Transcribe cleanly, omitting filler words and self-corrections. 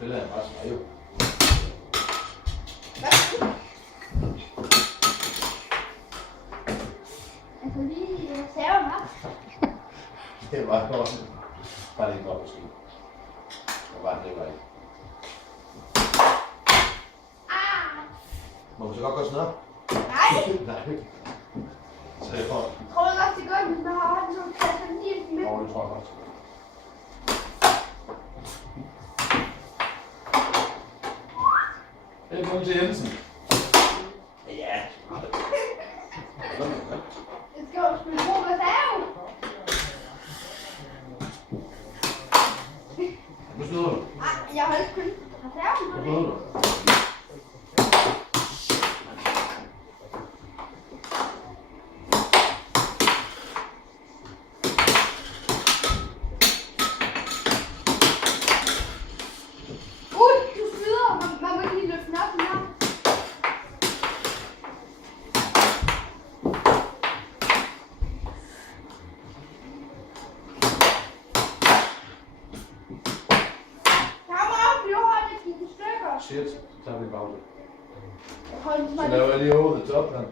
spiller jeg bare som jo. Jeg kan lige save mig. Det var godt. Bare lige godt måske. Det var det ikke. Må vi så godt gå sådan op? Nej. Nej. Så jeg får... Tror du godt, det går, hvis man har sådan nogle kasser med? Hvor det tror jeg godt. Velkommen til Jensen. Ja. Det skal jo spille brug med save. Nu snyder du. Nej, jeg har ikke kun save. Nu snyder du. Du snyder. Man må ikke lige løfte den op nu. Shit, så tager vi en pause. Hold den Så laver jeg lige over the top, her.